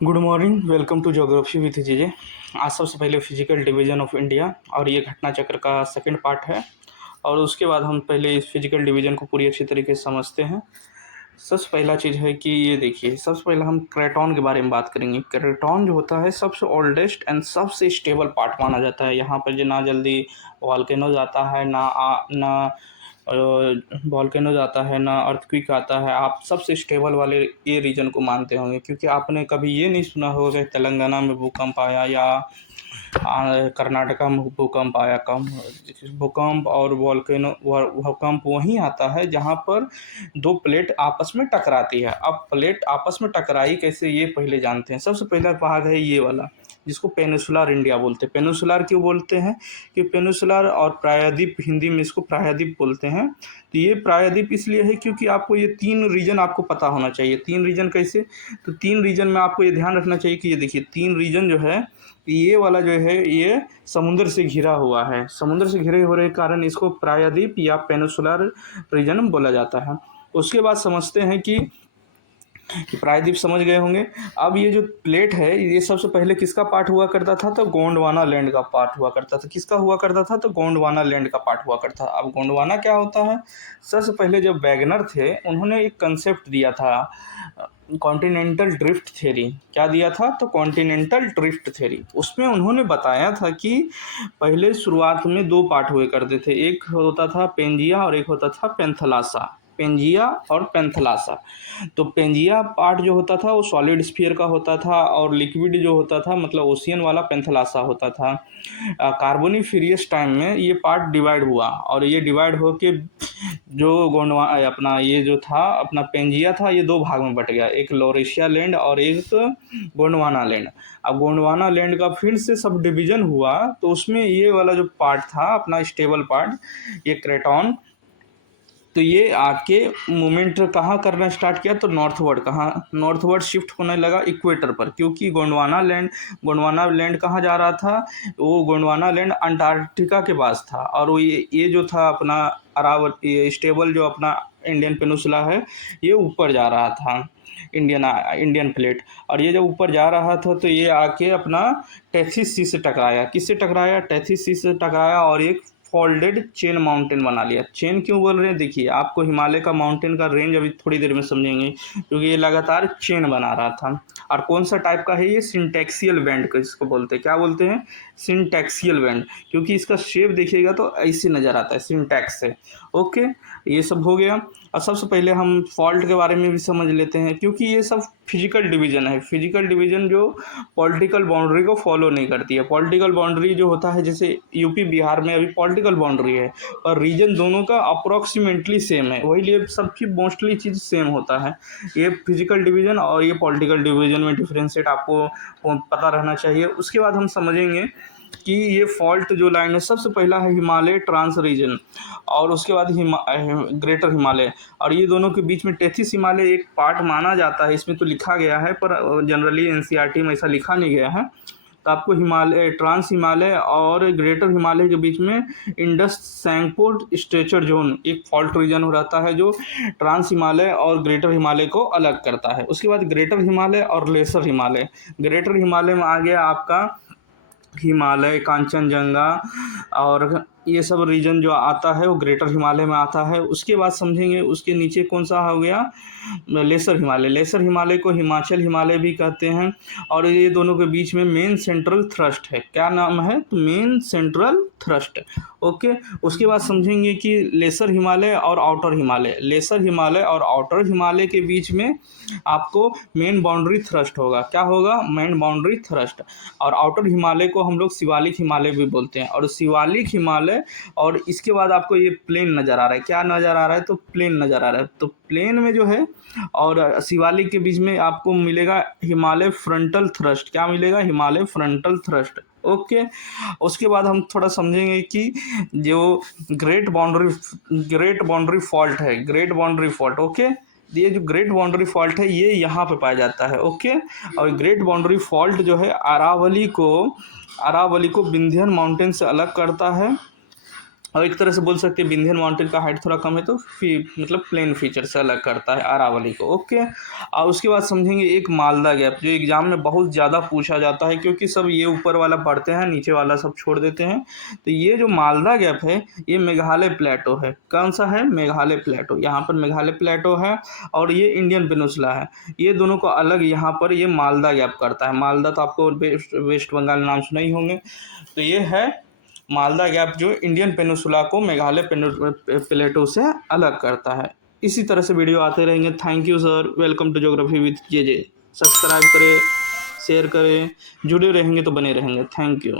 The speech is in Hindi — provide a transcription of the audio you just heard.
Good morning, welcome to geography with GJ. आज सबसे पहले फिजिकल डिवीजन ऑफ इंडिया और ये घटना चक्र का सेकंड पार्ट है। और उसके बाद हम पहले इस फिजिकल डिवीजन को पूरी अच्छी तरीके से समझते हैं। सबसे पहला चीज़ है कि ये देखिए, सबसे पहले हम क्रेटॉन के बारे में बात करेंगे। क्रेटॉन जो होता है सबसे ओल्डेस्ट एंड सबसे स्टेबल पार्ट माना जाता है। यहाँ पर जो ना जल्दी वॉल्केनोज आता है, ना वॉल्केनोज आता है, ना अर्थक्वेक आता है। आप सबसे स्टेबल वाले ये रीजन को मानते होंगे, क्योंकि आपने कभी ये नहीं सुना होगा कि तेलंगाना में भूकंप आया या कर्नाटका में भूकंप आया। कम भूकंप और वॉल्केनो भूकंप वहीं आता है जहाँ पर दो प्लेट आपस में टकराती है। अब प्लेट आपस में टकराई कैसे, ये पहले जानते हैं। सबसे पहला भाग है ये वाला, जिसको पेनिसुलर इंडिया बोलते हैं। पेनिसुलर क्यों बोलते हैं कि पेनिसुलर और प्रायद्वीप, हिंदी में इसको प्रायद्वीप बोलते हैं। तो ये प्रायद्वीप इसलिए है क्योंकि आपको ये तीन रीजन आपको पता होना चाहिए। तीन रीजन कैसे, तो तीन रीजन में आपको ये ध्यान रखना चाहिए कि ये देखिए तीन रीजन जो है, ये वाला जो है ये समुद्र से घिरा हुआ है। समुद्र से घिरे होने के कारण इसको प्रायद्वीप या पेनिसुलर रीजन बोला जाता है। उसके बाद समझते हैं कि प्रायद्वीप समझ गए होंगे। अब ये जो प्लेट है ये सबसे पहले किसका पार्ट हुआ करता था, तो गोंडवाना लैंड का पार्ट हुआ करता था। किसका हुआ करता था, तो गोंडवाना लैंड का पार्ट हुआ करता था। अब गोंडवाना क्या होता है, सबसे पहले जब वैगनर थे उन्होंने एक कंसेप्ट दिया था, कॉन्टिनेंटल ड्रिफ्ट थ्योरी। क्या दिया था, तो कॉन्टिनेंटल ड्रिफ्ट थ्योरी। उसमें उन्होंने बताया था कि पहले शुरुआत में दो पार्ट हुए करते थे, एक होता था पेंजिया और एक होता था पेंथलासा। पेंजिया और पेंथलासा। तो पेंजिया पार्ट जो होता था वो सॉलिड स्फीयर का होता था, और लिक्विड जो होता था मतलब ओशियन वाला पेंथलासा होता था। कार्बोनिफेरियस टाइम में ये पार्ट डिवाइड हुआ, और ये डिवाइड होके जो गोंडवाना अपना ये जो था अपना पेंजिया था, ये दो भाग में बट गया, एक लॉरेशिया लैंड और एक गोंडवाना लैंड। अब गोंडवाना लैंड का फिर से सब डिवीजन हुआ, तो उसमें ये वाला जो पार्ट था अपना स्टेबल पार्ट, ये क्रेटॉन, तो ये आके मूवमेंट कहाँ करना स्टार्ट किया, तो नॉर्थवर्ड। कहाँ नॉर्थवर्ड शिफ्ट होने लगा, इक्वेटर पर। क्योंकि गोंडवाना लैंड कहाँ जा रहा था, वो गोंडवाना लैंड अंटार्कटिका के पास था। और वो ये जो था अपना अरावली स्टेबल जो अपना इंडियन पेनिनसुला है, ये ऊपर जा रहा था, इंडियन प्लेट। और ये जब ऊपर जा रहा था तो ये आके अपना टेथीस सी से टकराया। किससे टकराया, टेथीस सी से टकराया, और एक फोल्डेड चेन माउंटेन बना लिया। चेन क्यों बोल रहे हैं, देखिए आपको हिमालय का माउंटेन का रेंज अभी थोड़ी देर में समझेंगे, क्योंकि ये लगातार चेन बना रहा था। और कौन सा टाइप का है ये, सिंटैक्सियल बैंड इसको बोलते हैं। क्या बोलते हैं, सिंटैक्सियल बैंड। क्योंकि इसका शेप देखिएगा तो ऐसे नज़र आता है, सिंटैक्स से। ओके, ये सब हो गया। और सबसे पहले हम फॉल्ट के बारे में भी समझ लेते हैं, क्योंकि ये सब फिजिकल डिवीजन है। फिजिकल डिवीजन जो पॉलिटिकल बाउंड्री को फॉलो नहीं करती है। पॉलिटिकल बाउंड्री जो होता है, जैसे यूपी बिहार में अभी पॉलिटिकल बाउंड्री है, और रीजन दोनों का अप्रोक्सीमेटली सेम है, वही लिए सबकी मोस्टली चीज़ सेम होता है। ये फिजिकल डिवीजन और ये पॉलिटिकल डिवीजन में डिफ्रेंशिएट आपको पता रहना चाहिए। उसके बाद हम समझेंगे कि ये फॉल्ट जो लाइन है, सबसे पहला है हिमालय ट्रांस रीजन, और उसके बाद ग्रेटर हिमालय, और ये दोनों के बीच में टेथिस हिमालय एक पार्ट माना जाता है। इसमें तो लिखा गया है, पर जनरली एनसीईआरटी में ऐसा लिखा नहीं गया है। तो आपको हिमालय, ट्रांस हिमालय और ग्रेटर हिमालय के बीच में इंडस सैंगपो स्ट्रेचर जोन एक फॉल्ट रीजन हो रहता है, जो ट्रांस हिमालय और ग्रेटर हिमालय को अलग करता है। उसके बाद ग्रेटर हिमालय और लेसर हिमालय। ग्रेटर हिमालय में आ गया आपका हिमालय, कांचनजंगा, और ये सब रीजन जो आता है वो ग्रेटर हिमालय में आता है। उसके बाद समझेंगे उसके नीचे कौन सा हो गया, लेसर हिमालय। लेसर हिमालय को हिमाचल हिमालय भी कहते हैं, और ये दोनों के बीच में मेन सेंट्रल थ्रस्ट है। क्या नाम है, तो मेन सेंट्रल थ्रस्ट। ओके, उसके बाद समझेंगे कि लेसर हिमालय और आउटर हिमालय। लेसर हिमालय और आउटर हिमालय के बीच में आपको मेन बाउंड्री थ्रस्ट होगा। क्या होगा, मेन बाउंड्री थ्रस्ट। और आउटर हिमालय को हम लोग शिवालिक हिमालय भी बोलते हैं। और शिवालिक हिमालय, और इसके बाद आपको ये प्लेन नज़र आ रहा है। क्या नज़र आ रहा है, तो प्लेन नज़र आ रहा है। तो प्लेन में जो है और शिवालिक के बीच में आपको मिलेगा हिमालय फ्रंटल थ्रस्ट। क्या मिलेगा, हिमालय फ्रंटल थ्रस्ट। ओके, उसके बाद हम थोड़ा समझेंगे कि जो ग्रेट बाउंड्री फॉल्ट है, ग्रेट बाउंड्री फॉल्ट। ओके, ये जो ग्रेट बाउंड्री फॉल्ट है ये यहाँ पे पाया जाता है। ओके, और ग्रेट बाउंड्री फॉल्ट जो है अरावली को विंध्यन माउंटेन से अलग करता है। और एक तरह से बोल सकते हैं विंध्यन माउंटेन का हाइट थोड़ा कम है तो मतलब प्लेन फीचर से अलग करता है अरावली को। ओके, और उसके बाद समझेंगे एक मालदा गैप, जो एग्जाम में बहुत ज़्यादा पूछा जाता है, क्योंकि सब ये ऊपर वाला पढ़ते हैं, नीचे वाला सब छोड़ देते हैं। तो ये जो मालदा गैप है ये मेघालय प्लेटो है। कौन सा है? मेघालय प्लेटो। यहाँ पर मेघालय प्लेटो है और ये इंडियन पेनिनसुला है। ये दोनों को अलग यहाँ पर ये मालदा गैप करता है। मालदा तो आपको वेस्ट बंगाल नाम सुना ही होंगे। तो ये है मालदा गैप, जो इंडियन पेनिनसुला को मेघालय प्लेटो से अलग करता है। इसी तरह से वीडियो आते रहेंगे। Thank you sir, welcome to geography with J. Subscribe करें, शेयर करें, जुड़े रहेंगे तो बने रहेंगे। Thank you.